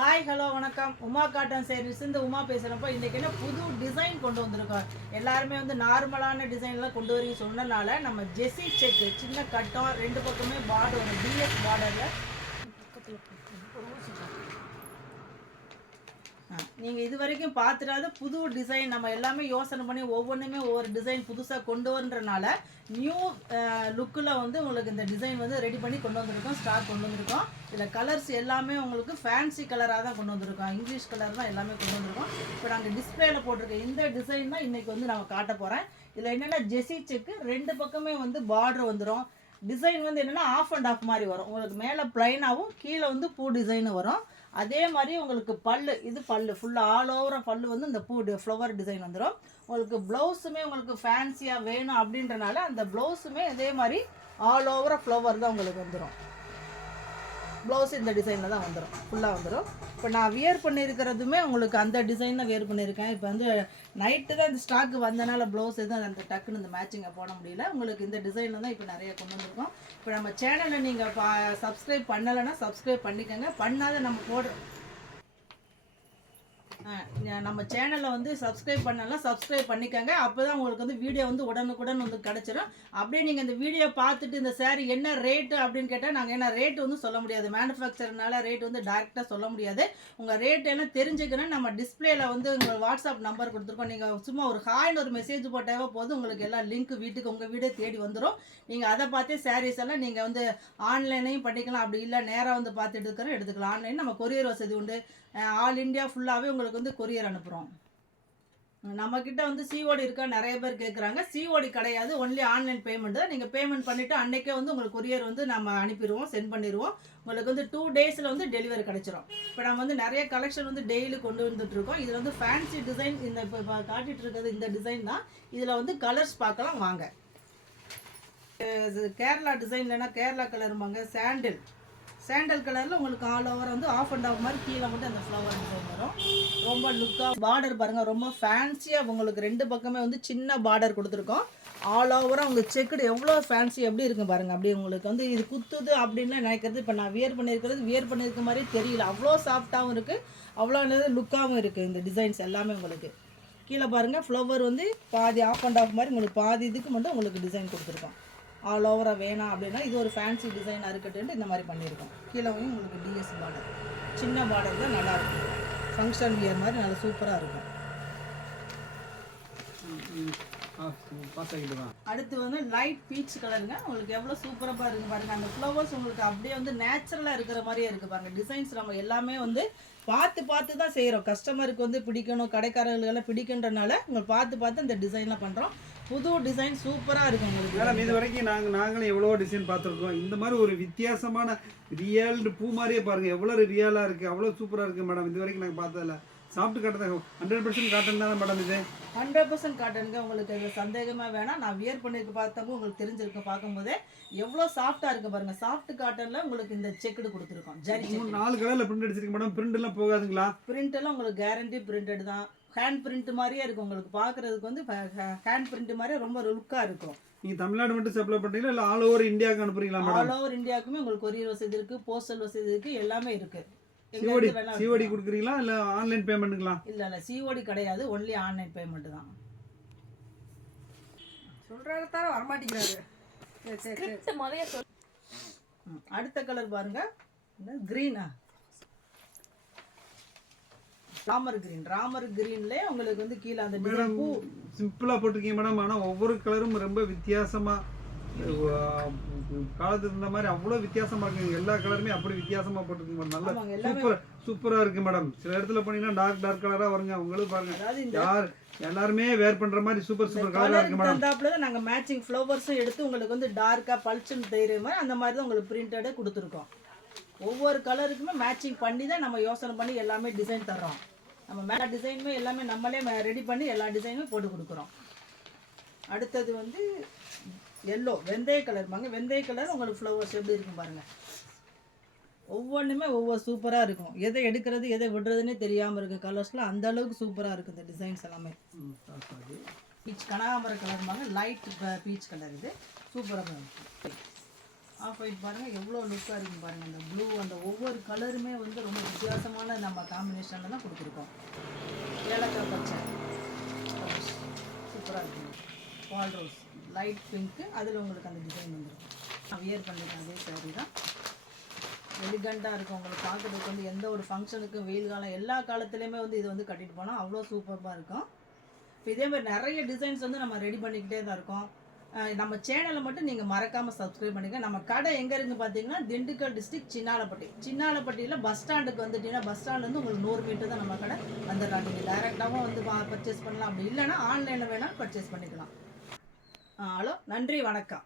Hi hello வணக்கம். Uma cotton saris இந்த உமா பேசுகிறப்போ இன்றைக்கி என்ன புது டிசைன் கொண்டு வந்திருக்கோம். எல்லாருமே வந்து நார்மலான டிசைன்லாம் கொண்டு வரீங்க சொன்னனால நம்ம ஜெஸி செக்கு சின்ன கட்டம் ரெண்டு பக்கமே பார்டர் வரும். டிஎஸ் பார்டரில் நீங்கள் இது வரைக்கும் பார்த்துடாத புது டிசைன் நம்ம எல்லாமே யோசனை பண்ணி ஒவ்வொன்றுமே ஒவ்வொரு டிசைன் புதுசாக கொண்டு வரன்றனால நியூ லுக்கில் வந்து உங்களுக்கு இந்த டிசைன் வந்து ரெடி பண்ணி கொண்டு வந்திருக்கோம். ஸ்டாக் கொண்டு வந்திருக்கோம். இதில் கலர்ஸ் எல்லாமே உங்களுக்கு ஃபேன்சி கலராக தான் கொண்டு வந்திருக்கோம். இங்கிலீஷ் கலர் தான் எல்லாமே கொண்டு வந்திருக்கோம். இப்போ நாங்கள் டிஸ்பிளேல போட்டிருக்கோம் இந்த டிசைன் தான் இன்றைக்கி வந்து நம்ம காட்ட போகிறேன். இதில் என்னென்னா ஜெஸி செக்கு ரெண்டு பக்கமே வந்து பார்டர் வந்துடும். டிசைன் வந்து என்னென்னா ஆஃப் அண்ட் ஆஃப் மாதிரி வரும். உங்களுக்கு மேலே ப்ளைனாகவும் கீழே வந்து பூ டிசைனு வரும். அதே மாதிரி உங்களுக்கு பல்லு இது பல்லு ஃபுல்லாக ஆல் ஓவராக பல்லு வந்து இந்த பூ ஃப்ளவர் டிசைன் வந்துடும். உங்களுக்கு ப்ளவுஸுமே உங்களுக்கு ஃபேன்சியாக வேணும் அப்படின்றனால அந்த ப்ளவுஸுமே அதே மாதிரி ஆல் ஓவராக ஃப்ளவர் தான் உங்களுக்கு வந்துடும். ப்ளவுஸ் இந்த டிசைனில் தான் வந்துடும், ஃபுல்லாக வந்துடும். இப்போ நான் வியர் பண்ணியிருக்கிறதுமே உங்களுக்கு அந்த டிசைன் தான் வியர் பண்ணியிருக்கேன். இப்போ வந்து நைட்டு தான் இந்த ஸ்டாக்கு வந்தனால ப்ளவுஸ் எதுவும் அந்த டக்குன்னு இந்த மேட்சிங்கை போட முடியல. உங்களுக்கு இந்த டிசைனில் தான் இப்போ நிறைய கொண்டு வந்திருக்கோம். இப்போ நம்ம சேனலை நீங்கள் சப்ஸ்கிரைப் பண்ணலைன்னா சப்ஸ்கிரைப் பண்ணிக்கோங்க. பண்ணாத நம்ம நம்ம சேனலை வந்து சப்ஸ்கிரைப் பண்ணலாம், சப்ஸ்கிரைப் பண்ணிக்கோங்க. அப்போ தான் உங்களுக்கு வந்து வீடியோ வந்து உடனுக்குடன் வந்து கிடச்சிடும். அப்படியே நீங்கள் இந்த வீடியோ பார்த்துட்டு இந்த சாரீ என்ன ரேட்டு அப்படின்னு கேட்டால் நாங்கள் என்ன ரேட்டு வந்து சொல்ல முடியாது. மேனுஃபேக்சர்னால ரேட் வந்து டேரெக்டாக சொல்ல முடியாது. உங்கள் ரேட் எல்லாம் தெரிஞ்சுக்கணும். நம்ம டிஸ்பிளேல வந்து உங்கள் வாட்ஸ்அப் நம்பர் கொடுத்துருக்கோம். நீங்கள் சும்மா ஒரு ஹாய்னு ஒரு மெசேஜ் போட்டாவே போதும், உங்களுக்கு எல்லா லிங்க் வீட்டுக்கு உங்கள் வீடே தேடி வந்துடும். நீங்கள் அதை பார்த்தே சாரீஸ் எல்லாம் நீங்கள் வந்து ஆன்லைனையும் பண்ணிக்கலாம். அப்படி இல்லை நேராக வந்து பார்த்து எடுத்துக்கலாம். ஆன்லைன் நம்ம கொரியர் வசதி உண்டு. ஆல் இண்டியா ஃபுல்லாகவே உங்களுக்கு வந்து கொரியர் அனுப்புகிறோம். நம்மக்கிட்ட வந்து சிஓடி இருக்கா நிறைய பேர் கேட்குறாங்க. சிஓடி கிடையாது, ஒன்லி ஆன்லைன் பேமெண்ட் தான். நீங்கள் பேமெண்ட் பண்ணிவிட்டு அன்றைக்கே வந்து உங்களுக்கு கொரியர் வந்து நம்ம அனுப்பிடுவோம், சென்ட் பண்ணிடுவோம். உங்களுக்கு வந்து 2 டேஸில் வந்து டெலிவரி கிடச்சிரும். இப்போ நம்ம வந்து நிறைய கலெக்ஷன் வந்து டெய்லி கொண்டு வந்துட்டுருக்கோம். இதில் வந்து ஃபேன்சி டிசைன் இந்த இப்போ காட்டிகிட்டு இருக்கிறது இந்த டிசைன் தான். இதில் வந்து கலர்ஸ் பார்க்கலாம் வாங்க. கேரளா டிசைன் இல்லைன்னா கேரளா கலரும்பாங்க. சாண்டல் கலரில் உங்களுக்கு ஆல் ஓவர் வந்து ஆஃப் அண்ட் ஆஃப் மாதிரி கீழே மட்டும் அந்த ஃப்ளவர் டிசைன் வரும். ரொம்ப லுக்காக பார்டர் பாருங்கள், ரொம்ப ஃபேன்சியாக உங்களுக்கு ரெண்டு பக்கமே வந்து சின்ன பார்டர் கொடுத்துருக்கோம். ஆல் ஓவராக உங்களுக்கு செக்குடு எவ்வளோ ஃபேன்சி எப்படி இருக்கும் பாருங்கள். அப்படி உங்களுக்கு வந்து இது குத்துது அப்படின்னு நினைக்கிறது. இப்போ நான் வியர் பண்ணியிருக்க மாதிரி தெரியல. அவ்வளோ சாஃப்டாகவும் இருக்குது, அவ்வளோ லுக்காகவும் இருக்குது. இந்த டிசைன்ஸ் எல்லாமே உங்களுக்கு கீழே பாருங்கள் ஃப்ளவர் வந்து பாதி ஆஃப் அண்ட் ஆஃப் மாதிரி உங்களுக்கு பாதி இதுக்கு மட்டும் உங்களுக்கு டிசைன் கொடுத்துருக்கோம். ஆல் ஓவராக வேணாம் அப்படின்னா இது ஒரு ஃபேன்சி டிசைனாக இருக்கட்டுன்ட்டு இந்த மாதிரி பண்ணியிருக்கோம். கீழே உங்களுக்கு டிஎஸ் பார்டர் சின்ன பார்டர் தான் நல்லாயிருக்கும். ஃபங்க்ஷன் வியர் மாதிரி நல்லா சூப்பராக இருக்கும். அடுத்து வந்து லைட் பீச் கலருங்க. உங்களுக்கு எவ்வளோ சூப்பராக இருக்குது பாருங்கள். அந்த ஃப்ளவர்ஸ் உங்களுக்கு அப்படியே வந்து நேச்சுரலாக இருக்கிற மாதிரியே இருக்குது பாருங்கள். டிசைன்ஸ் நம்ம எல்லாமே வந்து பார்த்து தான் செய்கிறோம். கஸ்டமருக்கு வந்து பிடிக்கணும், கடைக்காரர்களுக்கெல்லாம் பிடிக்குன்றனால உங்களுக்கு பார்த்து இந்த டிசைன்லாம் பண்ணுறோம். புது டிசைன் சூப்பராக இருக்கும் உங்களுக்கு. மேடம் இது வரைக்கும் நாங்களும் எவ்வளோ டிசைன் பார்த்துருக்கோம். இந்த மாதிரி ஒரு வித்தியாசமான ரியல் பூ மாதிரியே பாருங்கள், எவ்வளோ ரியலாக இருக்குது, அவ்வளோ சூப்பராக இருக்குது மேடம். இது வரைக்கும் நாங்கள் பார்த்ததில்ல. சாப்பிட்டு காட்டுறதா 100% காட்டன் தானே மேடம் இது? 100% காட்டனுங்க. உங்களுக்கு இது சந்தேகமாக வேணாம். நான் வியர் பண்ணியிருக்க பார்த்தப்போ உங்களுக்கு தெரிஞ்சிருக்கு. பார்க்கும்போதே எவ்வளோ சாஃப்டாக இருக்குது பாருங்கள். சாஃப்ட் காட்டனில் உங்களுக்கு இந்த செக்குடு கொடுத்துருக்கோம். ஜரி 4 கலரில் பிரிண்ட் அடிச்சிருக்கு மேடம். பிரிண்ட் எல்லாம் போகாதுங்களா? பிரிண்ட் எல்லாம் உங்களுக்கு கேரண்டி பிரிண்டட் தான். ஹேண்ட் பிரிண்ட் மாதிரியே இருக்கும். உங்களுக்கு பார்க்குறதுக்கு வந்து ஹேண்ட் பிரிண்ட் மாதிரியே ரொம்ப லுக்காக இருக்கும். நீங்கள் தமிழ்நாடு மட்டும் சப்ளை பண்ணுறீங்களா இல்லை ஆல் ஓவர் இந்தியாவுக்கு அனுப்புறீங்களா மேடம்? ஆல் ஓவர் இந்தியாவுக்குமே உங்களுக்கு கொரியர் வசதி இருக்குது, போஸ்டல் வசதி இருக்குது, எல்லாமே இருக்குது. சிஓடி கொடுக்குறீங்களா இல்லை ஆன்லைன் பேமெண்ட்டுங்களா? இல்லை சிஓடி கிடையாது, ஒன்லி ஆன்லைன் பேமெண்ட் தான். சொல்கிறத வரமாட்டேங்கிறாரு. அடுத்த கலர் பாருங்க, கிரீனா ராமர் கிரீன்ல உங்களுக்கு வந்து கீழே அந்த டிசைன் பூ சிம்பிளா போட்டிருக்கீங்க மேடம். ஆனால் ஒவ்வொரு கலரும் ரொம்ப வித்தியாசமா காலத்துக்கு இருந்த மாதிரி அவ்வளோ வித்தியாசமா இருக்கு. எல்லா கலருமே அப்படி வித்தியாசமா போட்டிருக்கீங்க மேடம். நல்லா சூப்பரா இருக்கு மேடம். சில இடத்துல போனீங்கன்னா டார்க் கலரா வருங்க. உங்களுக்கு பாருங்க, எல்லாருமே வேர் பண்ற மாதிரி சூப்பர் கலரா இருக்கு மேடம். அந்தாப்புல நாங்க மேட்சிங் ஃப்ளவர்ஸும் எடுத்து உங்களுக்கு வந்து டார்க்கா பல்ச்சுன்னு தெரியுற மாதிரி அந்த மாதிரி தான் உங்களுக்கு பிரிண்டடே கொடுத்துருக்கோம். ஒவ்வொரு கலருக்குமே மேட்சிங் பண்ணி தான் நம்ம யோசனை பண்ணி எல்லாமே டிசைன் தர்றோம். நம்ம மேலே டிசைனுமே எல்லாமே நம்மளே ரெடி பண்ணி எல்லா டிசைனுமே போட்டு கொடுக்குறோம். அடுத்தது வந்து எல்லோ வெந்தய கலர் பாருங்க. வெந்தய கலர் உங்களுக்கு ஃப்ளவர்ஸ் எப்படி இருக்கும் பாருங்கள். ஒவ்வொன்றுமே ஒவ்வொரு சூப்பராக இருக்கும். எதை எடுக்கிறது எதை விடுறதுன்னே தெரியாமல் இருக்குது. கலர்ஸ்லாம் அந்த அளவுக்கு சூப்பராக இருக்குது இந்த டிசைன்ஸ் எல்லாமே. பீச் கனகாம்பர கலர் பாருங்க, லைட் பீச் கலர் இது சூப்பராக இருக்கும். ஆஃப் ஒயிட் பாருங்கள் எவ்வளோ லுக்காக இருக்குன்னு பாருங்கள். அந்த ப்ளூ அந்த ஒவ்வொரு கலருமே வந்து ரொம்ப வித்தியாசமான நம்ம காம்பினேஷனில் தான் கொடுத்துருக்கோம். ஏலக்காய் பச்சை சூப்பராக இருக்குங்க. பால் ரோஸ் லைட் பிங்க்கு, அதில் உங்களுக்கு அந்த டிசைன் வந்துருக்கும். நான் வியர் பண்ணியிருக்கேன் அதே சாரீ தான். எலிகண்ட்டாக இருக்கும். உங்களுக்கு பார்க்குறதுக்கு வந்து எந்த ஒரு ஃபங்க்ஷனுக்கும் வெயில் காலம் எல்லா காலத்துலேயுமே வந்து இது வந்து கட்டிட்டு போனால் அவ்வளோ சூப்பராக இருக்கும். இப்போ இதே மாதிரி நிறைய டிசைன்ஸ் வந்து நம்ம ரெடி பண்ணிக்கிட்டே தான் இருக்கோம். நம்ம சேனலை மட்டும் நீங்கள் மறக்காமல் சப்ஸ்கிரைப் பண்ணிக்க. நம்ம கடை எங்கே இருக்குன்னு பார்த்தீங்கன்னா திண்டுக்கல் டிஸ்ட்ரிக்ட் சின்னாலப்பட்டியில் பஸ் ஸ்டாண்டுக்கு வந்துட்டீங்கன்னா பஸ் ஸ்டாண்ட்லேருந்து உங்களுக்கு 100 மீட்டர் தான் நம்ம கடை வந்துடலாம். நீங்கள் டைரெக்டாகவும் வந்து பர்ச்சேஸ் பண்ணலாம், அப்படி இல்லைன்னா ஆன்லைனில் வேணாலும் பர்ச்சேஸ் பண்ணிக்கலாம். ஹலோ, நன்றி, வணக்கம்.